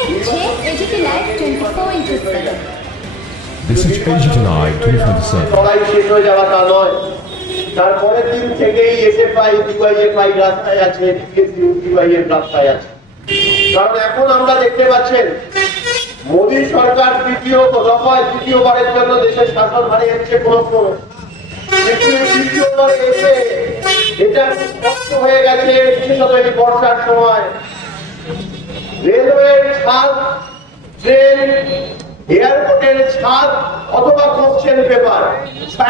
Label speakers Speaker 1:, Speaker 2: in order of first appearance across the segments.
Speaker 1: হচ্ছে
Speaker 2: This is AGT Live 2027.
Speaker 3: লড়াই শেষ হয়ে যাওয়া তা নয়। তারপরের দিন থেকেই এসএফআই ডিওয়াইএফআই রাস্তায় আছে ডিএসইউ ডিওয়াইএফ রাস্তায় আছে। কারণ এখন আমরা দেখতে পাচ্ছেন, মোদী সরকার তৃতীয় দফায় তৃতীয়বারের জন্য দেশের শাসন হারিয়েছে কোন কোন তৃতীয়বারে এসে এটা স্পষ্ট হয়ে গেছে, বিশেষত এই বর্ষার সময়। রেলওয়ের ছাদ ট্রেন এয়ারপোর্টের ছাদ অথবা কোশ্চেন পেপার,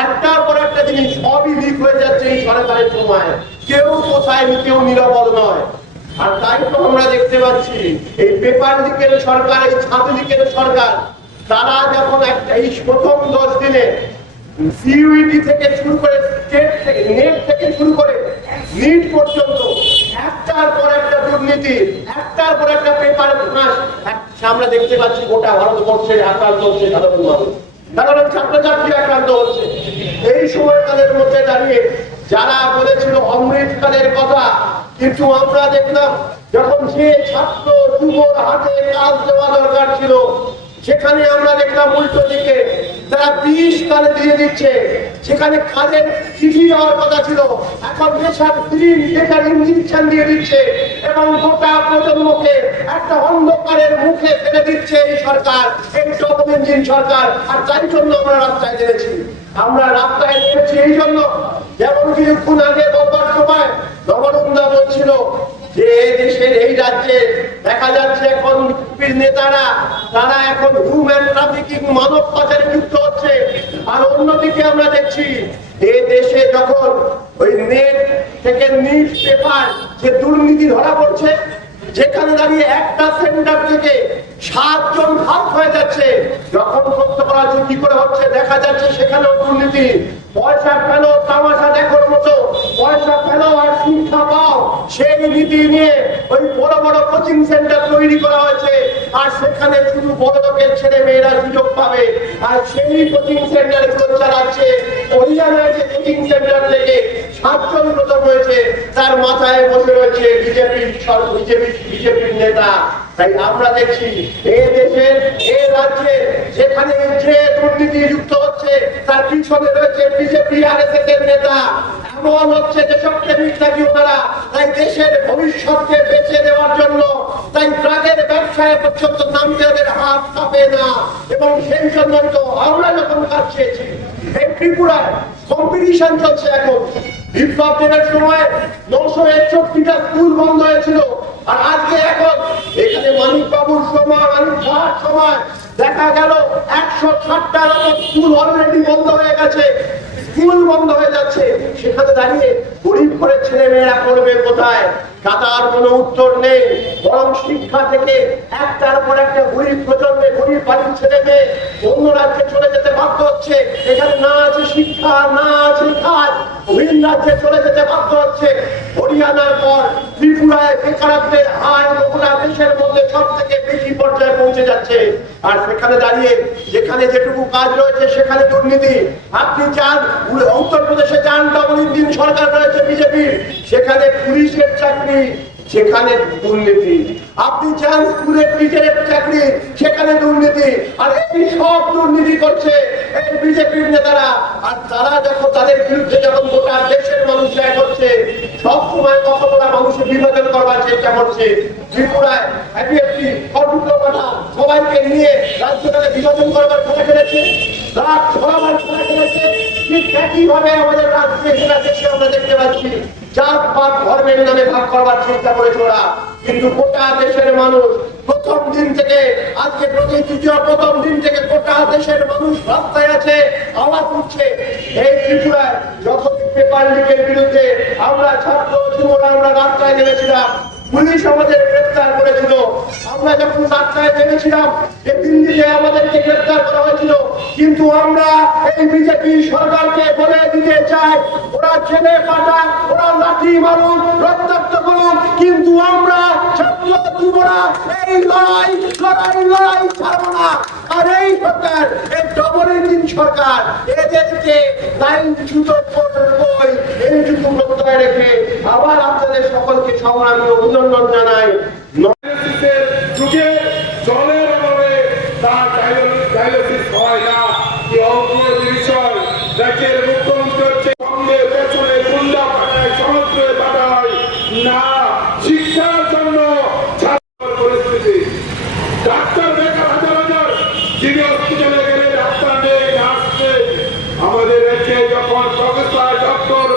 Speaker 3: একটার পর একটা জিনিস সবই লিক হয়ে যাচ্ছে এই সরকারের সময়। কেউ কোথায় কেউ নিরাপদ নয়। আর তাই তো আমরা দেখতে পাচ্ছি, এই পেপার লিকের সরকার, এই ছাদ লিকের সরকার, তারা যখন একটা এই প্রথম দশ দিনে সিইউইটি থেকে শুরু করে স্টেট থেকে নেট থেকে শুরু করে নিট পর্যন্ত একটার পর একটা দুর্নীতি, একটার পর একটা পেপার আমরা দেখতে পাচ্ছি গোটা ভারতবর্ষে আক্রান্ত হচ্ছে ছাত্রছাত্রী আক্রান্ত হচ্ছে। এই মধ্যে দাঁড়িয়ে যারা বলেছিল অমৃতকালের কথা, কিন্তু আমরা দেখলাম যখন যে ছাত্র যুবর হাতে কাজ দেওয়া দরকার ছিল, সেখানে আমরা দেখলাম উল্টো দিকে তারা বিষ কালে দিয়ে দিচ্ছে। সেখানে কাজের চিঠি দেওয়ার কথা ছিল। এখন নেশার দিন নেশার ইঞ্জেকশন দিয়ে দিচ্ছে এবং গোটা প্রজন্মকে একটা অন্ধকারের মুখে ফেলে দিচ্ছে এই সরকার, এই ডবল ইঞ্জিন সরকার। আর তাই জন্য আমরা রাস্তায় নেমেছি। আমরা রাস্তায় নেমেছি এই জন্য। যেমন কিছুক্ষণ আগে বলবার সময় নবনন্দা বলছিল যে এই দেশের, এই রাজ্যে দেখা যাচ্ছে এখন বিজেপির নেতারা, তারা এখন হিউম্যান ট্রাফিকিং মানব পাচারে যুক্ত হচ্ছে? আর অন্যদিকে আমরা দেখছি এই দেশে যখন ওই নেট থেকে নিউজ পেপার যে দুর্নীতি ধরা পড়ছে, যেখানে দাঁড়িয়ে একটা সেন্টার থেকে সাতজন ভাগ হয়ে যাচ্ছে, যখন তথ্য করা কি করে হচ্ছে, দেখা যাচ্ছে সেখানেও দুর্নীতি। পয়সা ফেলো, তামাশা দেখার মতো, পয়সা ফেলো আর শিক্ষা পাও, সেই নীতি নিয়ে ওই বড় বড় কোচিং সেন্টার তৈরি করা হয়েছে। আর সেখানে শুধু বড় লোকের ছেলে মেয়েরা সুযোগ পাবে। আর সেই কোচিং সেন্টারগুলো চালাচ্ছে নেতা। এই রাজ্যে যুক্ত হচ্ছে, তার বিজেপি আর নেতা। এমন হচ্ছে যে তাই দেশের ভবিষ্যৎকে বেঁচে দেওয়ার জন্য, তাই ড্রাগের ত্রিপুরায় কম্পিটিশন চলছে এখন। বন্ধ হয়েছিল। আর আজকে এখন এখানে মানিক বাবুর সময় মানিক খাওয়ার সময় দেখা গেল একশো ষাটটার মতো স্কুল অলরেডি বন্ধ হয়ে গেছে। স্কুল বন্ধ হয়ে যাচ্ছে। সেখানে দাঁড়িয়ে গরিব ঘরের ছেলে মেয়েরা পড়বে কোথায়? কাতার কোনো উত্তর নেই। বরং শিক্ষা থেকে একটার পর একটা গরিব প্রজন্মে গরিব বাড়ির ছেলে মেয়ে অন্য রাজ্যে চলে যেতে বাধ্য হচ্ছে। এখানে না আছে শিক্ষা, না আছে কাজ। ভিন রাজ্যে চলে যেতে বাধ্য হচ্ছে। হরিয়ানার পর ত্রিপুরায় বেকারত্বের হার গোটা দেশের মধ্যে সব থেকে বেশি পর্যায়ে পৌঁছে যাচ্ছে। আর সেখানে দাঁড়িয়ে যেখানে যেটুকু কাজ রয়েছে, সেখানে দুর্নীতি। আপনি চান, উত্তরপ্রদেশে চান ডবল ইঞ্জিন সরকার রয়েছে, বিজেপির। সেখানে পুলিশের চাকরি সেখানে দুর্নীতি। আপনি চান স্কুলের টিচারের চাকরি, সেখানে দুর্নীতি। আর এই সব দুর্নীতি করছে এই বিজেপির নেতারা। আর তারা যখন তাদের বিরুদ্ধে যখন গোটা দেশের মানুষ এক হচ্ছে সব সময় কথা মানুষের বিভাজন করবার চেষ্টা করছে। ত্রিপুরায় একটি কর্মীর কথা সবাইকে নিয়ে রাজ্যটাকে বিভাজন করবার খেলা খেলেছে রাত ছড়াবার খেলা খেলেছে ঠিক একইভাবে আমাদের রাজ্যে গোটা দেশে আমরা দেখতে পাচ্ছি। জাত পাত ধর্মের নামে ভাগ করবার চেষ্টা করেছে ওরা। কিন্তু গোটা দেশের মানুষ প্রথম দিন থেকে, আজকে তৃতীয়, প্রথম দিন থেকে গোটা দেশের মানুষ রাস্তায় আছে, আওয়াজ উঠছে। এই ত্রিপুরায় যখন পেপার লিকের বিরুদ্ধে আমরা ছাত্র যুবরা আমরা রাস্তায় নেমেছিলাম, পুলিশ আমাদের গ্রেফতার করেছিল। আমরা যখন রাস্তায় নেমেছিলাম যে দিল্লিতে আমাদেরকে গ্রেফতার করা হয়েছিল কিন্তু আমরা এই বিজেপি সরকারকে বলে দিতে চাই, ওরা ছেলে কাটা ওরা লাঠি মারুন রক্তাক্ত করুন কিন্তু আমরা ছাত্র যুবরা এই লড়াই লড়াই লড়াই ছাড়ব না। আর এই সরকার, এই ডবল ইঞ্জিন সরকার, এদেরকে লাইন জুতো বই
Speaker 4: হয় না কি অঙ্কুর বিষয় রাজ্যের মুখ্যমন্ত্রী হচ্ছে সঙ্গে পেছনে গুন্ডা পাঠায় সমুদ্রে পাঠায়। না